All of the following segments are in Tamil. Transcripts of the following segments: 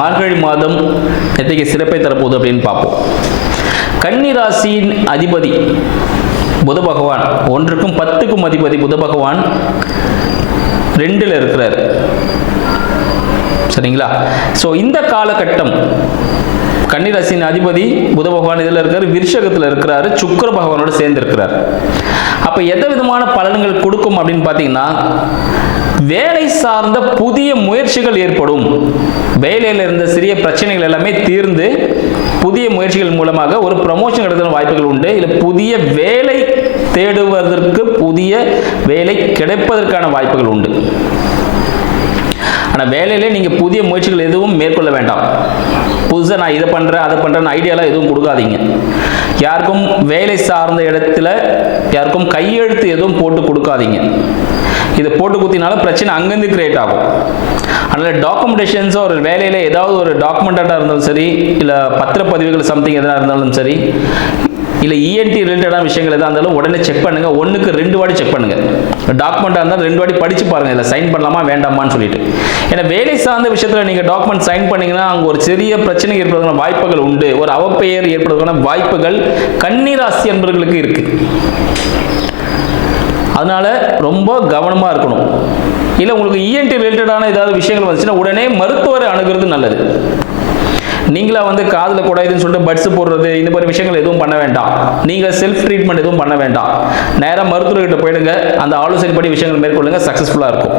மார்கழி மாதம் எத்தகைய சிறப்பை தரப்போகுது அப்படின்னு பார்ப்போம். கன்னி ராசியின் அதிபதி புத பகவான், 1க்கும் 10க்கும் அதிபதி புத பகவான் 2ல் இருக்கிறார். சரிங்களா? ஸோ இந்த காலகட்டம் கன்னிராசியின் அதிபதி புத பகவான் இதில் இருக்காரு, விருஷகத்தில் இருக்கிறாரு, சுக்கிர பகவானோடு சேர்ந்து இருக்கிறார். அப்போ எந்த விதமான பலன்கள் கொடுக்கும் அப்படின்னு பார்த்தீங்கன்னா, வேலை சார்ந்த புதிய முயற்சிகள் ஏற்படும். வேலையில் இருந்த சிறிய பிரச்சனைகள் எல்லாமே தீர்ந்து புதிய முயற்சிகள் மூலமாக ஒரு ப்ரமோஷன் கிடைக்கிற வாய்ப்புகள் உண்டு. இல்லை புதிய வேலை தேடுவதற்கு, புதிய வேலை கிடைப்பதற்கான வாய்ப்புகள் உண்டு. ஆனால் வேலையிலே நீங்கள் புதிய முயற்சிகள் எதுவும் மேற்கொள்ள வேண்டாம். புதுசாக நான் இதை பண்ணுறேன் அதை பண்ணுறேன்னு ஐடியாலாம் எதுவும் கொடுக்காதீங்க. யாருக்கும் வேலை சார்ந்த இடத்துல யாருக்கும் கையெழுத்து எதுவும் போட்டு கொடுக்காதீங்க. இதை போட்டு குத்தினால பிரச்சனை அங்கேருந்து கிரியேட் ஆகும். அதனால் டாக்குமெண்டேஷன்ஸோ ஒரு வேலையில் ஏதாவது ஒரு டாக்குமெண்ட்டாக இருந்தாலும் சரி, இல்லை பத்திரப்பதிவுகள் சம்திங் எதனா இருந்தாலும் சரி, இல்லை இஎன்டி ரிலேட்டடான விஷயங்கள் எதாக இருந்தாலும் உடனே செக் பண்ணுங்கள். 1க்கு 2 வாட்டி செக் பண்ணுங்கள். டாக்குமெண்ட்டாக இருந்தால் 2 வாட்டி படித்து பாருங்கள், இதில் சைன் பண்ணலாமா வேண்டாமான்னு சொல்லிட்டு. ஏன்னா வேலை சார்ந்த விஷயத்தில் நீங்கள் டாக்குமெண்ட் சைன் பண்ணிங்கன்னா அங்கே ஒரு சிறிய பிரச்சனை ஏற்படுவதற்கான வாய்ப்புகள் உண்டு. ஒரு அவப்பெயர் ஏற்படுவதற்கான வாய்ப்புகள் கன்னிராசி என்பவர்களுக்கு இருக்குது. அதனால் ரொம்ப கவனமாக இருக்கணும். இல்லை உங்களுக்கு இஎன்டி ரிலேட்டடான ஏதாவது விஷயங்கள் வந்துச்சுன்னா உடனே மருத்துவரை அணுகிறது நல்லது. நீங்களா காதில் குடாயுதுன்னு சொல்லிட்டு பட்ஸ் போடுறது, இந்த மாதிரி விஷயங்கள் எதுவும் பண்ண வேண்டாம். நீங்கள் செல்ஃப் ட்ரீட்மெண்ட் எதுவும் பண்ண வேண்டாம். நேராக மருத்துவர்கிட்ட போயிடுங்க, அந்த ஆலோசனைப்படி விஷயங்கள் மேற்கொள்ளுங்க, சக்ஸஸ்ஃபுல்லாக இருக்கும்.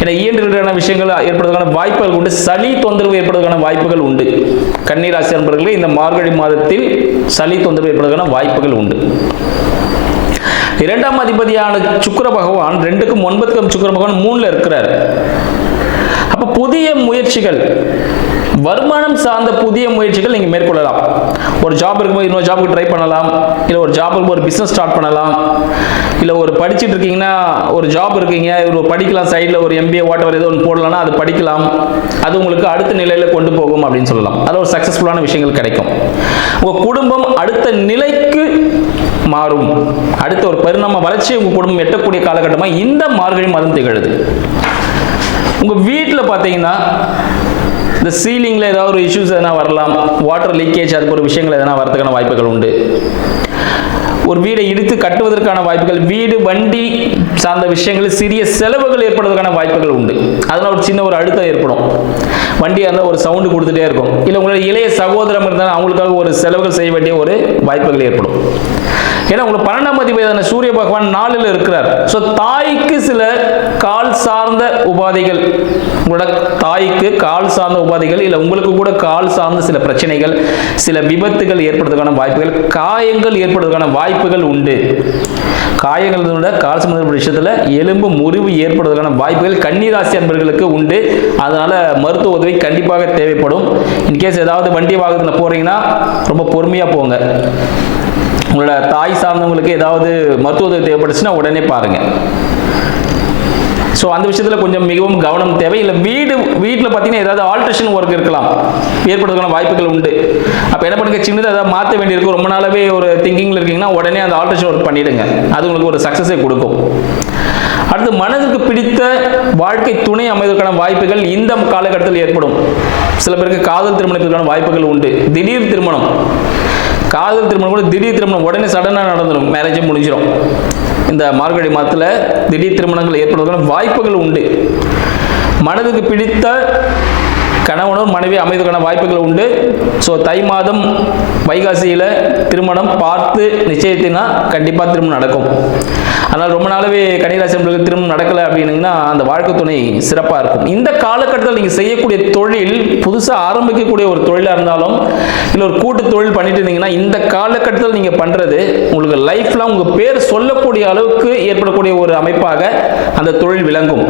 ஏன்னா இஎன்டி ரிலேட்டடான விஷயங்கள் ஏற்படுவதற்கான வாய்ப்புகள் உண்டு. சளி தொந்தரவு ஏற்படுவதற்கான வாய்ப்புகள் உண்டு. கன்னிராசி நண்பர்களே, இந்த மார்கழி மாதத்தில் சளி தொந்தரவு ஏற்படுவதற்கான வாய்ப்புகள் உண்டு. 2ஆம் அதிபதியான சுக்கிர பகவான் 2க்கும் 9க்கும் சுக்கிர பகவான் 3ல் இருக்கிறார். அப்போ புதிய முயற்சிகள், வருமானம் சார்ந்த புதிய முயற்சிகள் நீங்கள் மேற்கொள்ளலாம். ஒரு ஜாப் இருக்கும்போது இன்னொரு ஜாபுக்கு ட்ரை பண்ணலாம். இல்லை ஒரு ஜாப் இருக்கும்போது ஒரு பிஸ்னஸ் ஸ்டார்ட் பண்ணலாம். இல்லை ஒரு படிச்சுட்டு இருக்கீங்கன்னா ஒரு ஜாப் இருக்கீங்க, ஒரு படிக்கலாம், சைடில் ஒரு MBA வாட்டவர் ஏதோ ஒன்று போடலாம்னா அது படிக்கலாம். அது உங்களுக்கு அடுத்த நிலையில் கொண்டு போகும் அப்படின்னு சொல்லலாம். அதில் ஒரு சக்ஸஸ்ஃபுல்லான விஷயங்கள் கிடைக்கும். உங்கள் குடும்பம் அடுத்த நிலைக்கு மாறும். அடுத்த ஒரு பரிணாம வளர்ச்சியை உங்கள் குடும்பம் எட்டக்கூடிய காலகட்டமாக இந்த மார்கழி மாதம் திகழுது. உங்கள் வீட்டில் பார்த்தீங்கன்னா இந்த சீலிங்கில் ஏதாவது ஒரு இஷ்யூஸ் எதனா வரலாம். வாட்டர் லீக்கேஜ், அது போன்ற விஷயங்கள் எதனா வரதுக்கான வாய்ப்புகள் உண்டு. ஒரு வீடை இடித்து கட்டுவதற்கான வாய்ப்புகள், வீடு வண்டி சார்ந்த விஷயங்கள் சிறிய செலவுகள் ஏற்படுவதற்கான வாய்ப்புகள் உண்டு. அதனால் ஒரு சின்ன ஒரு அழுத்தம் ஏற்படும். வண்டியாக இருந்தால் ஒரு சவுண்டு கொடுத்துட்டே இருக்கும். இல்லை உங்களோட இளைய சகோதரம் இருந்தால் அவங்களுக்காக ஒரு செலவுகள் செய்ய வேண்டிய ஒரு வாய்ப்புகள் ஏற்படும். ஏன்னா உங்களுக்கு 12ஆம் அதிபதியான சூரிய பகவான் 4ல் இருக்கிறார். ஸோ தாய்க்கு சில கால் சார்ந்த உபாதைகள், உங்களோட தாய்க்கு கால் சார்ந்த உபாதைகள், இல்லை உங்களுக்கு கூட கால் சார்ந்த சில பிரச்சனைகள், சில விபத்துகள் ஏற்படுவதற்கான வாய்ப்புகள், காயங்கள் ஏற்படுவதற்கான வாய்ப்புகள் உண்டு. காயங்கள் விட கால் சம்பந்தப்பட்ட விஷயத்தில் எலும்பு முறிவு ஏற்படுவதற்கான வாய்ப்புகள் கன்னிராசி அன்பர்களுக்கு உண்டு. அதனால மருத்துவ உதவி கண்டிப்பாக தேவைப்படும். இன்கேஸ் ஏதாவது வண்டி வாகனத்தில் போறீங்கன்னா ரொம்ப பொறுமையாக போங்க. உங்களோட தாய் சார்ந்தவங்களுக்கு ஏதாவது மருத்துவ உதவி தேவைப்பட்டுச்சுன்னா உடனே பாருங்க. ஸோ அந்த விஷயத்தில் கொஞ்சம் மிகவும் கவனம் தேவை. இல்லை வீட்டில் பார்த்தீங்கன்னா ஏதாவது ஆல்ட்ரேஷன் ஒர்க் இருக்கலாம், ஏற்படுவதற்கான வாய்ப்புகள் உண்டு. அப்போ என்ன பண்ணுங்க, சின்னதாக ஏதாவது மாற்ற வேண்டியிருக்கும், ரொம்ப நாளாவே ஒரு திங்கிங்கில் இருக்கீங்கன்னா உடனே அந்த ஆல்ட்ரேஷன் ஒர்க் பண்ணிவிடுங்க. அது உங்களுக்கு ஒரு சக்ஸஸை கொடுக்கும். அடுத்து, மனதுக்கு பிடித்த வாழ்க்கை துணை அமைவதற்கான வாய்ப்புகள் இந்த காலகட்டத்தில் ஏற்படும். சில பேருக்கு காதல் திருமணத்திற்கான வாய்ப்புகள் உண்டு. திடீர் திருமணம், காதல் திருமணம் கூட திடீர் திருமணம் உடனே சடனாக நடந்துடும், மேரேஜே முடிஞ்சிடும். இந்த மார்கழி மாதத்தில் திடீர் திருமணங்கள் ஏற்படுவதற்கான வாய்ப்புகள் உண்டு. மனதுக்கு பிடித்த கணவனும் மனைவி அமைவதற்கான வாய்ப்புகள் உண்டு. ஸோ தை மாதம் வைகாசியில் திருமணம் பார்த்து நிச்சயத்தினா கண்டிப்பாக திருமணம் நடக்கும். அதனால் ரொம்ப நாளாவே கன்னிராசி நண்பர்களுக்கு திருமணம் நடக்கலை அப்படின்னீங்கன்னா அந்த வாழ்க்கை துணை சிறப்பாக இருக்கும். இந்த காலகட்டத்தில் நீங்கள் செய்யக்கூடிய தொழில், புதுசாக ஆரம்பிக்கக்கூடிய ஒரு தொழிலாக இருந்தாலும் இல்லை ஒரு கூட்டு தொழில் பண்ணிட்டு இருந்தீங்கன்னா இந்த காலகட்டத்தில் நீங்கள் பண்ணுறது உங்களுக்கு லைஃப்லாம் உங்கள் பேர் சொல்லக்கூடிய அளவுக்கு ஏற்படக்கூடிய ஒரு அமைப்பாக அந்த தொழில் விளங்கும்.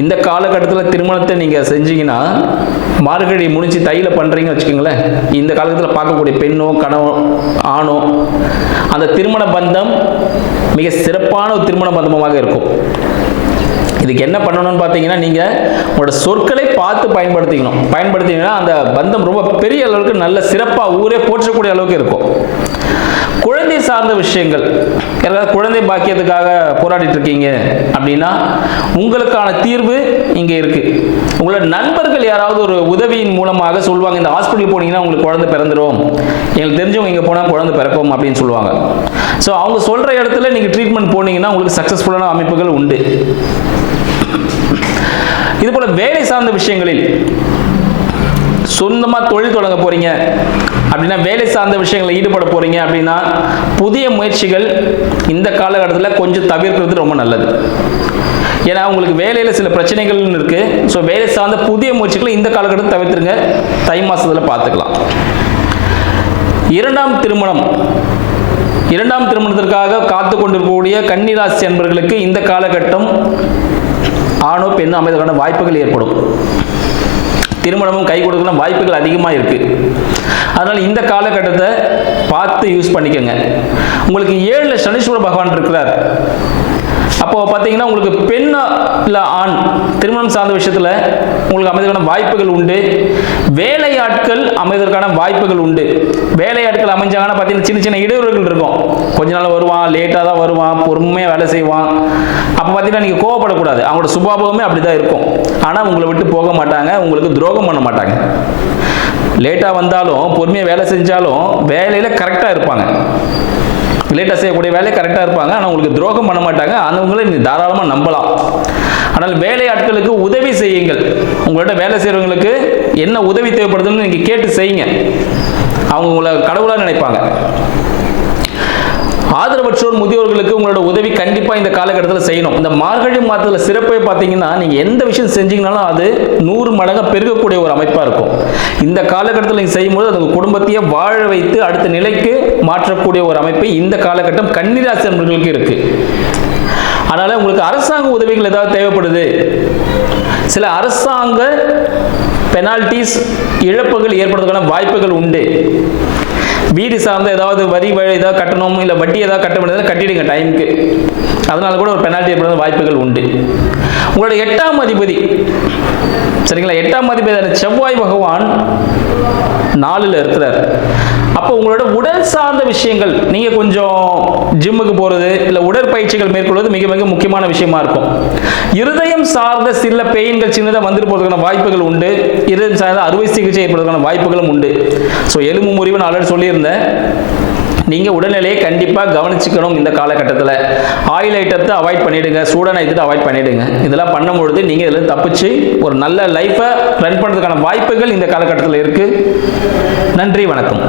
இந்த காலகட்டத்தில் திருமணத்தை நீங்கள் செஞ்சீங்கன்னா, மார்கழி முடிஞ்சு தையில் பண்ணுறீங்கன்னு வச்சுக்கோங்களேன், இந்த காலகட்டத்தில் பார்க்கக்கூடிய பெண்ணோ கணவோ ஆணோ அந்த திருமண பந்தம் மிக சிறப்பான ஒரு திருமண பந்தமாக இருக்கும். இதுக்கு என்ன பண்ணணும்னு பார்த்தீங்கன்னா, நீங்கள் உங்களோட சொற்களை பார்த்து பயன்படுத்திங்கன்னா அந்த பந்தம் ரொம்ப பெரிய அளவுக்கு நல்ல சிறப்பாக ஊரே போற்றக்கூடிய அளவுக்கு இருக்கும். குழந்தை சார்ந்த விஷயங்கள், யாராவது குழந்தை பாக்கியத்துக்காக போராடிட்டு இருக்கீங்க அப்படின்னா உங்களுக்கான தீர்வு இங்கே இருக்கு. உங்களோட நண்பர்கள் யாராவது ஒரு உதவியின் மூலமாக சொல்லுவாங்க, இந்த ஹாஸ்பிட்டல் போனீங்கன்னா உங்களுக்கு குழந்தை பிறந்துடும், எங்களுக்கு தெரிஞ்சவங்க இங்கே போனால் குழந்தை பிறக்கும் அப்படின்னு சொல்லுவாங்க. ஸோ அவங்க சொல்கிற இடத்துல நீங்கள் ட்ரீட்மெண்ட் போனீங்கன்னா உங்களுக்கு சக்ஸஸ்ஃபுல்லான அமைப்புகள் உண்டு. இது போல வேலை சார்ந்த விஷயங்களில் சொந்தமாக தொழில் தொடங்க போறீங்க அப்படின்னா, வேலை சார்ந்த விஷயங்களில் ஈடுபட போறீங்க அப்படின்னா புதிய முயற்சிகள் இந்த காலகட்டத்தில் கொஞ்சம் தவிர்க்கிறது ரொம்ப நல்லது. ஏன்னா உங்களுக்கு வேலையில் சில பிரச்சனைகள் இருக்கு. ஸோ வேலை சார்ந்த புதிய முயற்சிகளை இந்த காலகட்டத்தில் தவிர்த்துருங்க. தை மாசத்துல பார்த்துக்கலாம். இரண்டாம் திருமணத்திற்காக காத்து கொண்டிருக்கக்கூடிய கன்னிராசி அன்பர்களுக்கு இந்த காலகட்டம் ஆணோ பெண்ணோ அமைவதற்கான வாய்ப்புகள் ஏற்படும். திருமணமும் கை கொடுக்கலாம் வாய்ப்புகள் அதிகமாக இருக்கு. அதனால இந்த காலகட்டத்தை பார்த்து யூஸ் பண்ணிக்கோங்க. உங்களுக்கு 7ல் சனீஸ்வர பகவான் இருக்கிறார். அப்போ பார்த்தீங்கன்னா உங்களுக்கு பெண் இல்லை ஆண் திருமணம் சார்ந்த விஷயத்தில் உங்களுக்கு அமைவதற்கான வாய்ப்புகள் உண்டு. வேலையாட்கள் அமைவதற்கான வாய்ப்புகள் உண்டு. வேலையாட்கள் அமைஞ்சாங்கன்னா பார்த்தீங்கன்னா சின்ன சின்ன இடையூறுகள் இருக்கும். கொஞ்ச நாள் வருவான், லேட்டாக தான் வருவான், பொறுமையாக வேலை செய்வான். அப்போ பார்த்தீங்கன்னா நீங்கள் கோவப்படக்கூடாது. அவங்களோட சுபாவமே அப்படி தான் இருக்கும். ஆனால் உங்களை விட்டு போக மாட்டாங்க, உங்களுக்கு துரோகம் பண்ண மாட்டாங்க. லேட்டாக வந்தாலும் பொறுமையாக வேலை செஞ்சாலும் வேலையில் கரெக்டாக இருப்பாங்க. லேட்டாக செய்யக்கூடிய வேலை கரெக்டாக இருப்பாங்க. ஆனால் உங்களுக்கு துரோகம் பண்ண மாட்டாங்க. அவங்கள நீ தாராளமாக நம்பலாம். ஆனால் வேலையாட்களுக்கு உதவி செய்யுங்கள். உங்கள்கிட்ட வேலை செய்கிறவங்களுக்கு என்ன உதவி தேவைப்படுதுன்னு நீங்கள் கேட்டு செய்யுங்க. அவங்க உங்களை கடவுளாக நினைப்பாங்க. ஆதரவற்றோர் முதியோர்களுக்கு உங்களோட உதவி கண்டிப்பாக இந்த காலகட்டத்தில் செய்யணும். இந்த மார்கழி மாதத்தில் சிறப்பை பார்த்தீங்கன்னா நீங்கள் எந்த விஷயம் செஞ்சீங்கனாலும் அது 100 மடங்கு பெருகக்கூடிய ஒரு அமைப்பாக இருக்கும். இந்த காலகட்டத்தில் நீங்கள் செய்யும்போது அது குடும்பத்தையே வாழ வைத்து அடுத்த நிலைக்கு மாற்றக்கூடிய ஒரு அமைப்பு இந்த காலகட்டம் கன்னிராசி அன்பர்களுக்கு இருக்கு. அதனால உங்களுக்கு அரசாங்க உதவிகள் ஏதாவது தேவைப்படுது, சில அரசாங்க பெனால்டிஸ் இழப்புகள் ஏற்படுவதற்கான வாய்ப்புகள் உண்டு. வீடு சார்ந்த ஏதாவது வரி ஏதாவது கட்டணும், இல்லை வட்டி ஏதாவது கட்ட வேண்டியது கட்டிடுங்க டைமுக்கு. அதனால கூட ஒரு பெனால்ட்டி ஏற்படுற வாய்ப்புகள் உண்டு. உங்களோட 8ஆம் அதிபதி சரிங்களா, 8ஆம் அதிபதி செவ்வாய் பகவான் 4ல் இருக்கிறார். அப்போ உங்களோட உடல் சார்ந்த விஷயங்கள், நீங்கள் கொஞ்சம் ஜிம்முக்கு போகிறது இல்லை உடற்பயிற்சிகள் மேற்கொள்வது மிக மிக முக்கியமான விஷயமா இருக்கும். இருதயம் சார்ந்த சில பெயின்கள் சின்னதாக வந்துட்டு போகிறதுக்கான வாய்ப்புகள் உண்டு. இருதயம் சார்ந்த அறுவை சிகிச்சை ஏற்படுவதற்கான வாய்ப்புகளும் உண்டு. ஸோ எலும்பு முறிவு நான் ஆல்ரெடி சொல்லியிருந்தேன். நீங்கள் உடல்நிலையை கண்டிப்பாக கவனிச்சுக்கணும். இந்த காலகட்டத்தில் ஆயில் ஐட்டத்தை அவாய்ட் பண்ணிவிடுங்க, சூடான ஐட்டத்தை அவாய்ட் பண்ணிவிடுங்க. இதெல்லாம் பண்ணும்பொழுது நீங்கள் இதில் தப்பிச்சு ஒரு நல்ல லைஃப்பை ரன் பண்ணுறதுக்கான வாய்ப்புகள் இந்த காலகட்டத்தில் இருக்குது. நன்றி, வணக்கம்.